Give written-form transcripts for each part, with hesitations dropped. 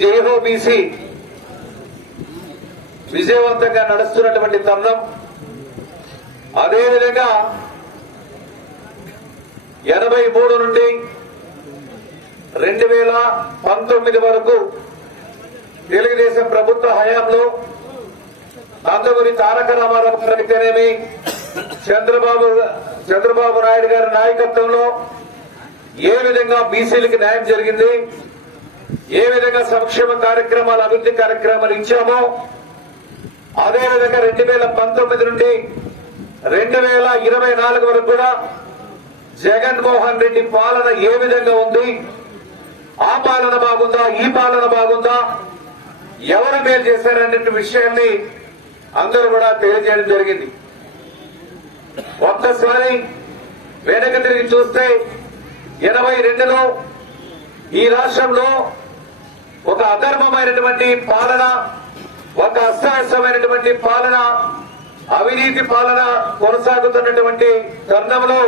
Jai Ho BC విజయవంతంగా నడుస్తున్నటువంటి తరుణం. అదేవిధంగా 83 నుండి 2019 వరకు తెలుగుదేశం ప్రభుత్వ హయాంలో నందమూరి తారక రామారావు గారు అయితేనేమి, చంద్రబాబు నాయుడు గారి నాయకత్వంలో ఏ విధంగా బీసీలకు న్యాయం జరిగింది, ఏ విధంగా సంక్షేమ కార్యక్రమాలు, అభివృద్ధి కార్యక్రమాలు ఇచ్చామో అదేవిధంగా 2019 నుండి 2024 వరకు కూడా జగన్మోహన్ రెడ్డి పాలన ఏ విధంగా ఉంది, ఆ పాలన బాగుందా, ఈ పాలన బాగుందా, ఎవరు మేలు చేశారనే విషయాన్ని అందరూ కూడా తెలియజేయడం జరిగింది. ఒక్కసారి వెనక తిరిగి చూస్తే 82లో ఈ రాష్ట్రంలో ఒక అధర్మమైనటువంటి పాలన, ఒక అస్తవ్యస్తమైనటువంటి పాలన, అవినీతి పాలన కొనసాగుతున్నటువంటి తరుణంలో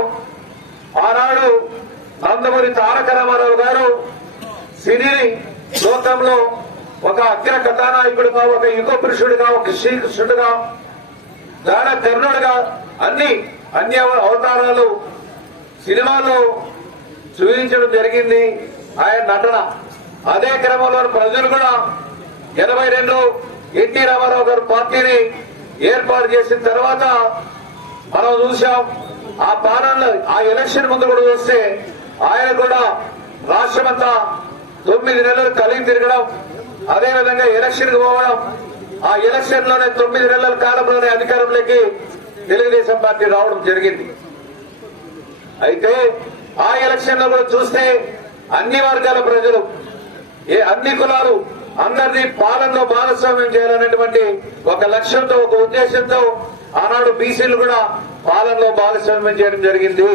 ఆనాడు నందమూరి తారక రామారావు గారు సినీ లోకంలో ఒక అగ్ర కథానాయకుడిగా, ఒక యుగ పురుషుడిగా, ఒక శ్రీకృష్ణుడిగా, దాన కర్ణుడిగా అన్ని అవతారాలు సినిమాల్లో చూపించడం జరిగింది ఆయన నటన. అదే క్రమంలో ప్రజలు కూడా 82 ఎన్టీ రామారావు గారు పార్టీని ఏర్పాటు చేసిన తర్వాత మనం చూశాం. ఆ పాలనలో ఆ ఎలక్షన్ ముందు కూడా చూస్తే ఆయన కూడా రాష్ట్రమంతా 9 నెలలు కలిగి తిరగడం, అదేవిధంగా ఎలక్షన్ కు పోవడం, ఆ ఎలక్షన్ లోనే 9 నెలల కాలంలోనే అధికారంలోకి తెలుగుదేశం పార్టీ రావడం జరిగింది. అయితే ఆ ఎలక్షన్ లో కూడా చూస్తే అన్ని వర్గాల ప్రజలు, అన్ని కులాలు అందరినీ పాలనలో భాగస్వామ్యం చేయాలనేటువంటి ఒక లక్ష్యంతో, ఒక ఉద్దేశంతో ఆనాడు బీసీలు కూడా పాలనలో భాగస్వామ్యం చేయడం జరిగింది.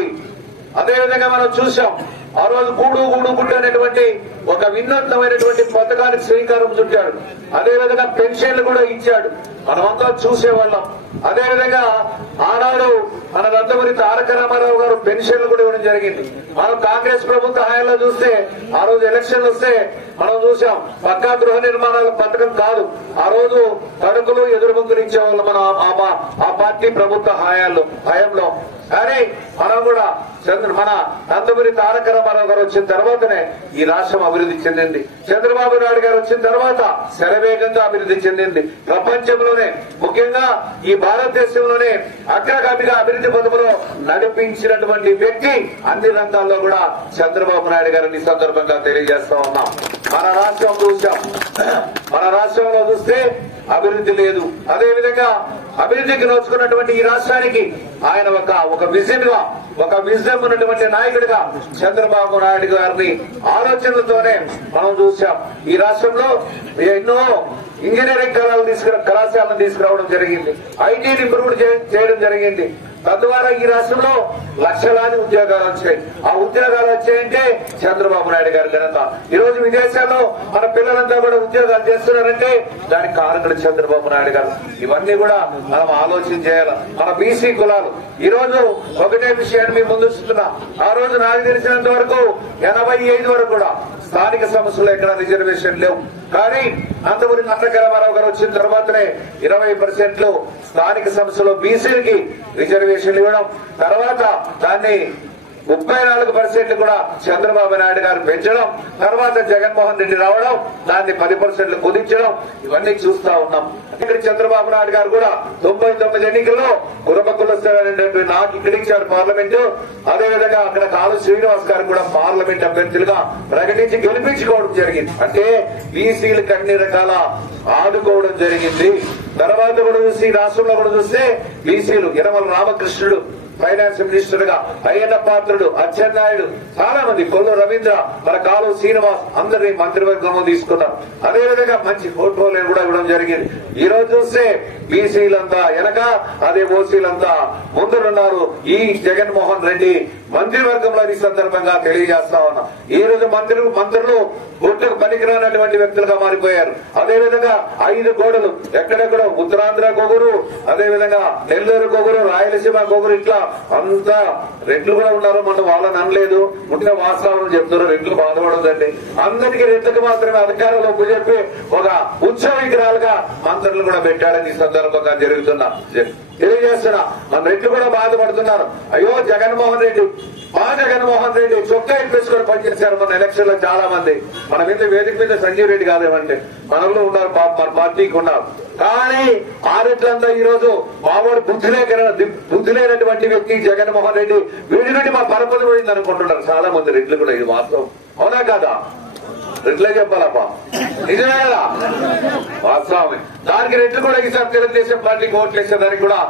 అదేవిధంగా మనం చూసాం ఆ రోజు గూడు గుడ్డు అనేటువంటి ఒక వినూత్నమైనటువంటి పథకానికి శ్రీకారం చుట్టాడు. అదేవిధంగా పెన్షన్లు కూడా ఇచ్చాడు, మనమంతా చూసేవాళ్ళం. అదేవిధంగా ఆనాడు మన నందమూరి తారక రామారావు గారు పెన్షన్లు కూడా ఇవ్వడం జరిగింది. మనం కాంగ్రెస్ ప్రభుత్వ హయాంలో చూస్తే ఆ రోజు ఎలక్షన్లు వస్తే మనం చూసాం పక్కా గృహ నిర్మాణాల పథకం కాదు, ఆ రోజు తడుకులు ఎదురుముందులు ఇచ్చేవాళ్ళం మనం ఆ పార్టీ ప్రభుత్వ హయాంలో. కానీ మనం కూడా మన నందమూరి తారక రామారావు గారు వచ్చిన తర్వాతనే ఈ రాష్ట్రం అభివృద్ధి చెందింది. చంద్రబాబు నాయుడు గారు వచ్చిన తర్వాత శరవేగంగా అభివృద్ధి చెందింది. ప్రపంచంలోనే, ముఖ్యంగా ఈ భారతదేశంలోనే అగ్రగామిగా అభివృద్ధి పథంలో నడిపించినటువంటి వ్యక్తి అన్ని రంగాల్లో కూడా చంద్రబాబు నాయుడు గారిని సందర్భంగా తెలియజేస్తా ఉన్నాం. మన రాష్ట్రం చూసాం, మన రాష్ట్రంలో చూస్తే అభివృద్ధి లేదు. అదేవిధంగా అభివృద్ధికి నోచుకున్నటువంటి ఈ రాష్ట్రానికి ఆయన ఒక విజన్ ఉన్నటువంటి నాయకుడిగా చంద్రబాబు నాయుడు గారిని ఆలోచనలతోనే మనం చూసాం. ఈ రాష్ట్రంలో ఎన్నో ఇంజనీరింగ్ కళాశాలను తీసుకురావడం జరిగింది, ఐటీని ఇంప్రూవ్ చేయడం జరిగింది. తద్వారా ఈ రాష్ట్రంలో లక్షలాది ఉద్యోగాలు వచ్చాయి. ఆ ఉద్యోగాలు వచ్చాయంటే చంద్రబాబు నాయుడు గారి ఘనత. ఈ రోజు విదేశాల్లో మన పిల్లలంతా కూడా ఉద్యోగాలు చేస్తున్నారంటే దానికి కారణకుడు చంద్రబాబు నాయుడు గారు. ఇవన్నీ కూడా మనం ఆలోచన చేయాలి. మన బీసీ కులాలు ఈ రోజు ఒకటే విషయాన్ని మీ ముందు చూస్తున్నా. ఆ రోజు నాకు తెలిసినంత వరకు 85 వరకు కూడా స్థానిక సంస్థలు ఎక్కడ రిజర్వేషన్ లేవు. కానీ నందమూరి తారక రామారావు గారు వచ్చిన తర్వాతనే 20% స్థానిక సంస్థలో బీసీలకి రిజర్వేషన్లు ఇవ్వడం, తర్వాత దాన్ని 34% కూడా చంద్రబాబు నాయుడు గారు పెంచడం, తర్వాత జగన్మోహన్ రెడ్డి రావడం, దాన్ని 10% కుదించడం, ఇవన్నీ చూస్తా ఉన్నాం. ఇక్కడ చంద్రబాబు నాయుడు గారు కూడా 99 ఎన్నికల్లో కులబకులస్తున్నటువంటి నాకు ఇక్కడ ఇచ్చారు పార్లమెంటు. అదేవిధంగా అక్కడ కాలు శ్రీనివాస్ గారు కూడా పార్లమెంట్ అభ్యర్థులుగా ప్రకటించి గెలిపించుకోవడం జరిగింది. అంటే బీసీలకు అన్ని రకాల ఆదుకోవడం జరిగింది. తర్వాత కూడా చూసి రాష్ట్రంలో కూడా చూస్తే బీసీలు యనమల రామకృష్ణుడు ఫైనాన్స్ మినిస్టర్ గా, అయ్యన్న పాత్రుడు, అచ్చెన్నాయుడు, చాలా మంది, కొల్లు రవీంద్ర, మన కాలు శ్రీనివాస్ అందరినీ మంత్రివర్గంలో తీసుకున్నారు. అదేవిధంగా మంచి పోర్ట్ఫోలియో కూడా ఇవ్వడం జరిగింది. ఈ రోజు చూస్తే బీసీలంతా వెనక, అదే ఓసీలంతా ముందున్నారు. ఈ జగన్మోహన్ రెడ్డి మంత్రివర్గంలో ఈ సందర్భంగా తెలియజేస్తా ఉన్నా. ఈ రోజు మంత్రులు గుట్టుకు పనికిరానటువంటి వ్యక్తులుగా మారిపోయారు. అదేవిధంగా 5 గోడలు ఎక్కడెక్కడో ఉత్తరాంధ్ర కొగురు, అదేవిధంగా నెల్లూరు కొగురు, రాయలసీమ కొగురు, ఇట్లా అంతా రెడ్లు కూడా ఉన్నారు, మనం వాళ్ళని అనలేదు, ఉంటే వాస్తవాలను చెప్తారు. రెడ్లు బాధపడదండి, అందరికీ రెడ్లకు మాత్రమే అధికారంలో చెప్పి ఒక ఉత్సవ విగ్రహాలుగా మంత్రులు కూడా పెట్టాడని ఈ సందర్భంగా తెలియజేస్తున్నా. మన రెడ్లు కూడా బాధపడుతున్నారు. అయ్యో జగన్మోహన్ రెడ్డి, జగన్మోహన్ రెడ్డి చొక్కా ఇప్పేసుకొని పనిచేశారు మన ఎలక్షన్ లో చాలా మంది. మన మీద వేదిక మీద సంజీవ్ రెడ్డి కాదేమంటే మనలో ఉన్నారు, మన పార్టీకి ఉన్నారు. కానీ ఆ రెడ్లంతా ఈ రోజు మామూలు బుద్ధి లేనటువంటి వ్యక్తి జగన్మోహన్ రెడ్డి, వీడి నుండి మా పరపతి పోయింది అనుకుంటున్నారు చాలా మంది రెడ్లు కూడా. ఇది వాస్తవం అవునా కాదా? రెడ్లే చెప్పాలప్ప, నిజమే కదా? వాస్తవమే. దానికి రెడ్లు కూడా ఈసారి తెలుగుదేశం పార్టీకి ఓట్లు వేసేదానికి కూడా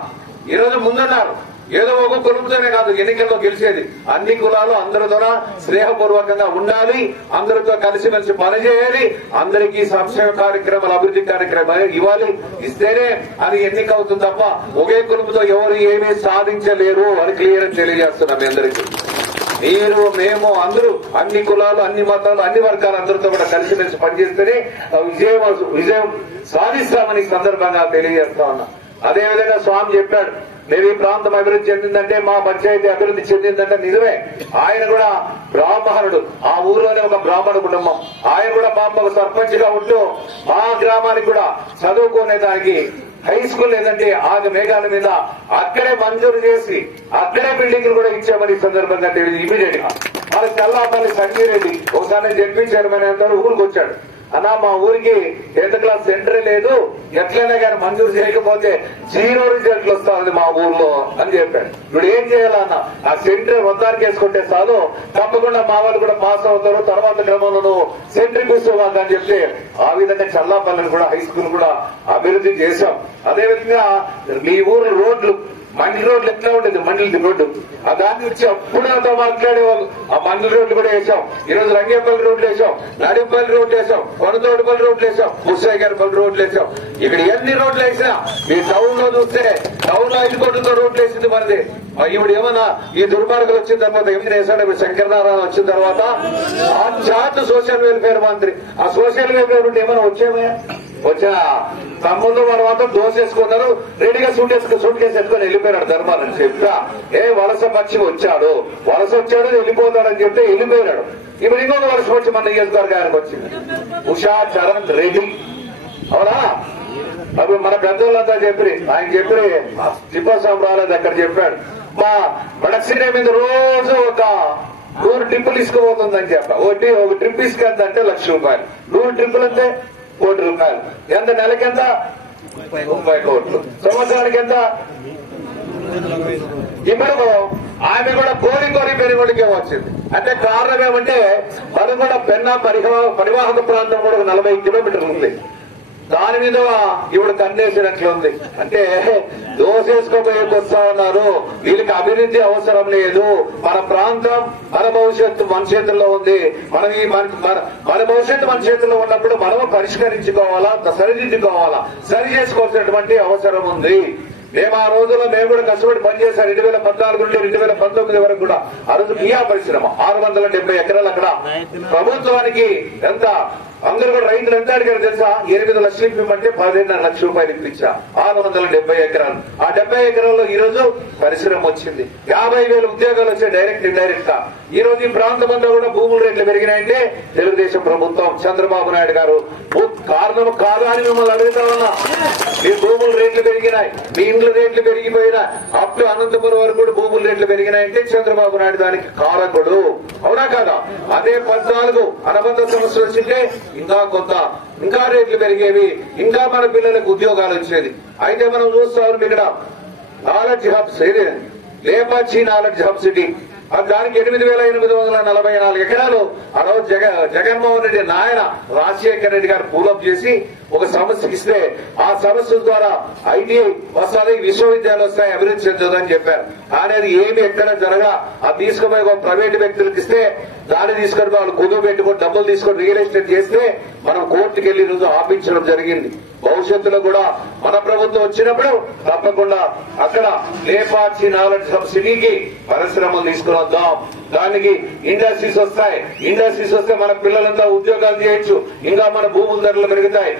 ఈ రోజు ముందున్నారు. ఏదో ఒక కులంతోనే కాదు ఎన్నికల్లో గెలిచేది, అన్ని కులాలు అందరితోన స్నేహపూర్వకంగా ఉండాలి, అందరితో కలిసిమెలిసి పనిచేయాలి, అందరికీ సంక్షేమ కార్యక్రమాలు అభివృద్ధి కార్యక్రమాలు ఇవ్వాలి, ఇస్తేనే అది ఎన్నిక అవుతుంది తప్ప ఒకే కులంతో ఎవరు ఏమీ సాధించలేరు అని క్లియర్ తెలియజేస్తున్నాం మీ అందరికీ. మీరు మేము అందరూ అన్ని కులాలు అన్ని మతాలు అన్ని వర్గాలు అందరితో కూడా కలిసిమెలిసి పనిచేస్తేనే విజయం సాధిస్తామని సందర్భంగా తెలియజేస్తా ఉన్నా. అదేవిధంగా స్వామి చెప్పాడు, నేను ఈ ప్రాంతం అభివృద్ధి చెందిందంటే మా పంచాయతీ అభివృద్ధి చెందిందంటే నిజమే. ఆయన కూడా బ్రాహ్మణుడు, ఆ ఊర్లోనే ఒక బ్రాహ్మణ కుటుంబం. ఆయన కూడా పాప సర్పంచ్ గా ఉంటూ మా గ్రామానికి కూడా చదువుకునే దానికి హై స్కూల్ లేదంటే ఆగ మేఘాల మీద అక్కడే మంజూరు చేసి అక్కడే బిల్డింగ్లు కూడా ఇచ్చామని ఈ సందర్భంగా తెలియదు. ఇమీడియట్ గా మన చల్లాపల్లి సంజీవ్ రెడ్డి ఒకసారి జడ్పీ చైర్మన్ అందరూ ఊరికి వచ్చాడు. అన్నా మా ఊరికి 10th క్లాస్ సెంటరే లేదు, ఎట్లయినా కానీ మంజూరు చేయకపోతే 0 రిజల్ట్లు వస్తా ఉంది మా ఊర్లో అని చెప్పాడు. ఇప్పుడు ఏం చేయాలన్నా ఆ సెంటర్ వద్దానికి వేసుకుంటే చాలు, తప్పకుండా మా వాళ్ళు కూడా పాస్ అవుతారు, తర్వాత క్రమంలో నువ్వు సెంటర్ కూర్చోవాలి అని చెప్తే ఆ విధంగా చల్లాపల్లిని కూడా హై స్కూల్ కూడా అభివృద్ధి చేశాం. అదేవిధంగా మీ ఊరు రోడ్లు మండలి రోడ్లు ఎట్లా ఉండేది, మండలి రోడ్డు ఆ దాన్ని వచ్చి అప్పుడు నాతో మాట్లాడేవాళ్ళు. ఆ మండలి రోడ్లు కూడా వేసాం. ఈ రోజు రంగేపల్లి రోడ్లు వేసాం, నడిపల్లి రోడ్లు వేసాం, కొనతోటిపల్లి రోడ్లు వేసాం, ముసాయిగారిపల్లి రోడ్లు వేసాం. ఇక్కడ ఎన్ని రోడ్లు వేసినా మీ టౌన్ లో చూస్తే టౌన్ లో 5 కోట్లతో రోడ్లు వేసింది మనది. ఇప్పుడు ఏమన్నా ఈ దుర్మార్గులు వచ్చిన తర్వాత ఏమి వేసాడు, శంకరనారాయణ వచ్చిన తర్వాత ఆ చార్ట్ సోషల్ వెల్ఫేర్ మంత్రి, ఆ సోషల్ వెల్ఫేర్ ఉంటే ఏమైనా వచ్చేమయ్యా? వచ్చిన తమ్ముళ్ళు వారు మాత్రం దోసేసుకున్నారు, రెడీగా సూట్ కేసు ఎత్తుకొని వెళ్ళిపోయాడు ధర్మాలని చెప్తా. వలస పక్షి వచ్చాడు వెళ్ళిపోతాడని చెప్తే వెళ్ళిపోయాడు. ఇప్పుడు ఇంకొక వలస వచ్చి మన నియోజకవర్గానికి వచ్చింది, ఉషా చరణ్ రెడ్డి. అవునా? అప్పుడు మన పెద్దోళ్ళంతా చెప్పి ఆయన చెప్పి తిప్పస్వామి రాలేదు అక్కడ చెప్పాడు, మా బడక్సీనే మీద రోజు ఒక 100 ట్రిప్పులు ఇసుకుపోతుందని చెప్పా. ఒక ట్రిప్ ఇసుకెళ్తే 1,00,000 రూపాయలు, 100 ట్రిప్పులు అంతే 1 కోటి రూపాయలు. ఎంత నెలకెంత? 30 కోట్లు. సంవత్సరానికి ఎంత? ఇప్పుడు ఆమె కూడా కోరి పెనుగొండకే వచ్చింది. అంటే కారణం ఏమంటే మనం కూడా పెన్నా పరివాహక ప్రాంతం కూడా 40 కిలోమీటర్లు ఉంది. దాని మీద ఇప్పుడు కన్నేసినట్లుంది. అంటే దోసేసుకోబోయేకి వస్తా ఉన్నారు. వీళ్ళకి అభివృద్ధి అవసరం లేదు. మన ప్రాంతం మన భవిష్యత్తు మన చేతుల్లో ఉంది. మన భవిష్యత్తు మన చేతుల్లో ఉన్నప్పుడు మనము పరిష్కరించుకోవాలా, సరిదిద్దుకోవాలా, సరి చేసుకోవాల్సినటువంటి అవసరం ఉంది. మేము ఆ రోజుల్లో మేము కూడా కష్టపడి పనిచేశాం. 2014 నుండి 2019 వరకు కూడా ఆ రోజు కియా పరిశ్రమ 670 ఎకరాలు అక్కడ ప్రభుత్వానికి ఎంత అందరూ కూడా రైతులు ఎంత అడిగారు తెలుసా? 8 లక్షలు ఇవ్వమంటే 15.5 లక్షల రూపాయలు ఇప్పించా. 670 ఎకరాలు. ఆ 70 ఎకరాల్లో ఈ రోజు పరిశ్రమ వచ్చింది. 50,000 ఉద్యోగాలు వచ్చాయి డైరెక్ట్ ఇండైరెక్ట్ గా. ఈ రోజు ఈ ప్రాంతం అంతా కూడా భూముల రేట్లు పెరిగినాయంటే తెలుగుదేశం ప్రభుత్వం, చంద్రబాబు నాయుడు గారు కారణం కాదు అని మిమ్మల్ని అడుగుతా ఉన్నా. మీ భూముల రేట్లు పెరిగినాయి, మీ ఇండ్ల రేట్లు పెరిగిపోయినా, అప్ టు అనంతపురం వరకు కూడా భూముల రేట్లు పెరిగినాయంటే చంద్రబాబు నాయుడు దానికి కారకుడు. అవునా కాదా? అదే 14 అనుబంధ సమస్యలు వచ్చింటే ఇంకా రేట్లు పెరిగేవి, ఇంకా మన పిల్లలకు ఉద్యోగాలు వచ్చేది. అయితే మనం చూస్తాం ఇక్కడ knowledge hubs, Lepakshi knowledge hub city, దానికి 8,844 ఎకరాలు ఆ రోజు జగన్మోహన్ రెడ్డి నాయన రాజశేఖర రెడ్డి గారు పూలప్ చేసి ఒక సమస్యకి ఇస్తే ఆ సమస్య ద్వారా ఐటీఐ వస్తుంది, విశ్వవిద్యాలయాలు వస్తాయి, అభివృద్ధి చెందుతుందని చెప్పారు. అనేది ఏమి ఎక్కడ జరగా ఆ తీసుకుపోయి ఒక ప్రైవేటు వ్యక్తులకు ఇస్తే దాన్ని తీసుకొని వాళ్ళు కుదువు పెట్టుకొని డబ్బులు తీసుకొని రియల్ ఎస్టేట్ చేస్తే మనం కోర్టుకు వెళ్లి రోజు ఆపించడం జరిగింది. భవిష్యత్తులో కూడా మన ప్రభుత్వం వచ్చినప్పుడు తప్పకుండా అక్కడ లేపాక్షి నాలెడ్జ్ హబ్ సిటీకి పరిశ్రమలు తీసుకుని వద్దాం. దానికి ఇండస్ట్రీస్ వస్తాయి. ఇండస్ట్రీస్ వస్తే మన పిల్లలంతా ఉద్యోగాలు చేయొచ్చు. ఇంకా మన భూముల ధరలు పెరుగుతాయి.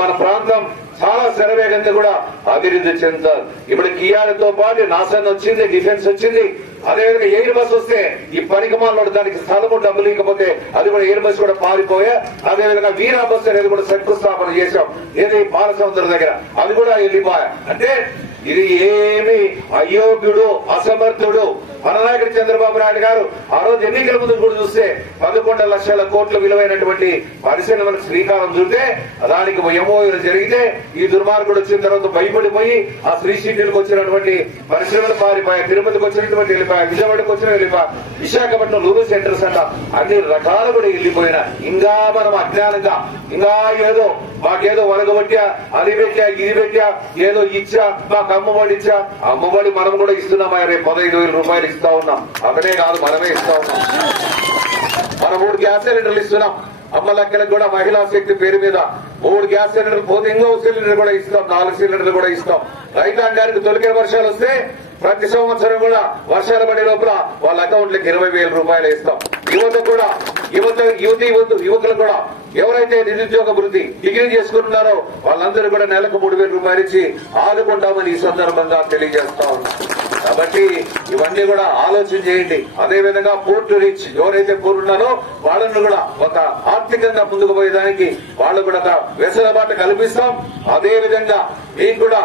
మన ప్రాంతం చాలా శరవేగంగా కూడా అభివృద్ధి చెందుతారు. ఇప్పుడు కియాతో పాటు నాసన్ వచ్చింది, డిఫెన్స్ వచ్చింది. అదేవిధంగా ఎయిర్ బస్ వస్తే ఈ పనికిమాలలో దానికి స్థలము డబ్బులు ఇకపోతే అది కూడా ఎయిర్ బస్ కూడా పారిపోయా. అదేవిధంగా వీరా బస్ అనేది కూడా శంకుస్థాపన చేశాం, ఏది బాలసముద్రం దగ్గర, అది కూడా వెళ్ళిపోయా. అంటే ఇది ఏమి అయోగ్యుడు, అసమర్థుడు మన నాయకుడు చంద్రబాబు నాయుడు గారు ఆ రోజు ఎన్నికల ముందు కూడా చూస్తే 11 లక్షల కోట్ల విలువైనటువంటి పరిశ్రమలకు శ్రీకారం చుడితే దానికి ఎంఓయూలు జరిగితే ఈ దుర్మార్గుడు వచ్చిన తర్వాత భయపడిపోయి ఆ శ్రీ సిటీలకు వచ్చినటువంటి పరిశ్రమలు పారిపోయా, తిరుపతికి వచ్చినటువంటి వెళ్ళిపోయా, విజయవాడకు వచ్చిన వెళ్ళిపోయా, విశాఖపట్నం లూలు సెంటర్స్ అంట అన్ని రకాలు కూడా వెళ్ళిపోయినా ఇంకా మనం అజ్ఞానంగా ఇంకా ఏదో మాకేదో వరగబట్టా, అది పెట్టా, ఇది పెట్టా, ఏదో ఇచ్చా, మాకు అమ్మఒడి ఇచ్చా. అమ్మఒడి మనం కూడా ఇస్తున్నామా? రేపు 15,000 రూపాయలు ఇస్తా ఉన్నాం. అక్కడే కాదు, మనమే ఇస్తా ఉన్నాం. మనం 3 గ్యాస్ సిలిండర్లు ఇస్తున్నాం. అమ్మ లెక్కలకు కూడా మహిళా శక్తి పేరు మీద 3 గ్యాస్ సిలిండర్లు పోతే ఇంకో సిలిండర్ కూడా ఇస్తాం, 4 సిలిండర్లు కూడా ఇస్తాం. రైతాంగానికి తొలగే వర్షాలు వస్తే ప్రతి సంవత్సరం కూడా వర్షాలు పడే లోపల వాళ్ళ అకౌంట్లకు 20,000 రూపాయలు ఇస్తాం. యువకులు కూడా ఎవరైతే నిరుద్యోగ వృత్తి డిగ్రీ చేసుకుంటున్నారో వాళ్ళందరూ కూడా నెలకు 3,000 రూపాయలు ఇచ్చి ఆదుకుంటామని ఈ సందర్భంగా తెలియజేస్తా ఉన్నాం. కాబట్టి ఇవన్నీ కూడా ఆలోచన చేయండి. అదేవిధంగా పోర్టు రీచ్ ఎవరైతే పూర్వున్నారో వాళ్ళను కూడా ఒక ఆర్థికంగా ముందుకు పోయేదానికి వాళ్ళు కూడా ఒక వెసులుబాటు కల్పిస్తాం. అదేవిధంగా మీకు కూడా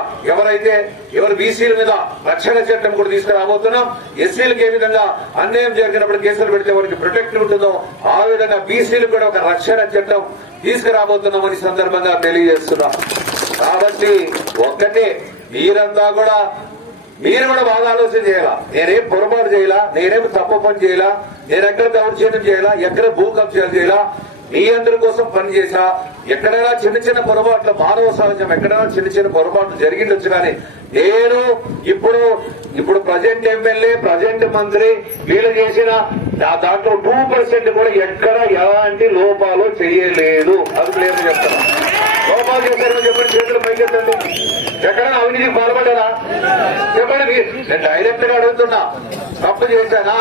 ఎవరు బీసీల మీద రక్షణ చట్టం కూడా తీసుకురాబోతున్నాం. ఎస్సీలకు ఏ విధంగా అన్యాయం జరిగినప్పుడు కేసులు పెడితే వారికి ప్రొటెక్ట్ ఉంటుందో ఆ విధంగా బీసీలకు కూడా ఒక రక్షణ చట్టం తీసుకురాబోతున్నామని సందర్భంగా తెలియజేస్తున్నాం. కాబట్టి ఒక్కటే మీరు కూడా బాగా ఆలోచన చేయాలా. నేనేం పొరపాటు చేయాలా, నేనేం తప్పు పని చేయాలా, నేను ఎక్కడ దౌర్జన్యం చేయాలా, ఎక్కడ భూ కబ్జాలు చేయాలా, మీ అందరి కోసం పనిచేసా. ఎక్కడైనా చిన్న చిన్న పొరపాట్లు, మానవ సహజం, ఎక్కడైనా చిన్న చిన్న పొరపాట్లు జరిగిండొచ్చు. కానీ నేను ఇప్పుడు ప్రజెంట్ ఎమ్మెల్యే, ప్రజెంట్ మంత్రి వీళ్ళు చేసిన దాంట్లో 2% కూడా ఎక్కడ ఎలాంటి లోపాలు చేయలేదు. అది క్లియర్ చెప్తాను. లోపాలు చేశారని చెప్పండి, చేతులు పైకెత్తండి. ఎక్కడైనా అవినీతికి పాల్పడ్డారా చెప్పండి. నేను డైరెక్ట్ గా అడుగుతున్నా, తప్పు చేశానా?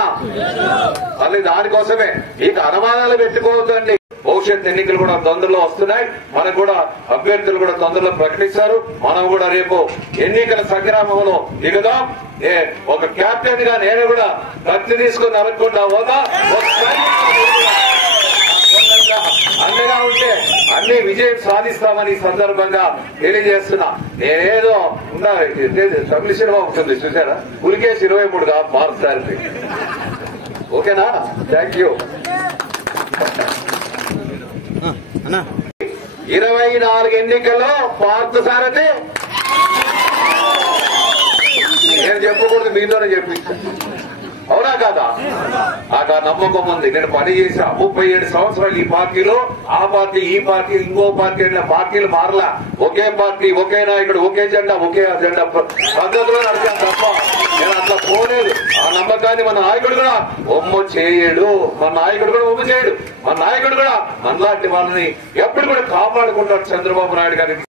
మళ్ళీ దానికోసమే మీకు అనుమానాలు పెట్టుకోవద్దండి. భవిష్యత్ ఎన్నికలు కూడా తొందరలో వస్తున్నాయి. మనకు కూడా అభ్యర్థులు కూడా తొందరలో ప్రకటిస్తారు. మనం కూడా రేపు ఎన్నికల సంగ్రామంలో దిగుదాం. ఒక క్యాప్టెన్ గా నేను కూడా కత్తి తీసుకుని అనుకుంటా పోతా. అండగా ఉంటే అన్ని విజయం సాధిస్తామని సందర్భంగా తెలియజేస్తున్నా. నేనేదో తమిళ సినిమా ఉంటుంది చూసారా, పులికేసి 23 మారుస్తారు. ఓకేనా? Thank you. 24 ఎన్నికల్లో పార్థ సారథి నేను చెప్పకూడదు, మీతోనే చెప్పించాను. అవునా కాదా? నాకు ఆ నమ్మకం ఉంది. నేను పని చేసా 37 సంవత్సరాలు ఈ పార్టీలో. ఆ పార్టీ, ఈ పార్టీ, ఇంకో పార్టీ అనే పార్టీలు మారలా. ఒకే పార్టీ, ఒకే నాయకుడు, ఒకే జెండా, ఒకే అజెండా పద్ధతిలో నడిచాను తప్ప నేను అట్లా పోలేదు. ఆ నమ్మకాన్ని మన నాయకుడు కూడా ఒమ్ము చేయడు. మన నాయకుడు కూడా ఒమ్ము చేయడు. మన నాయకుడు కూడా మనలాంటి వాళ్ళని ఎప్పుడు కూడా కాపాడుకుంటాడు చంద్రబాబు నాయుడు గారిని.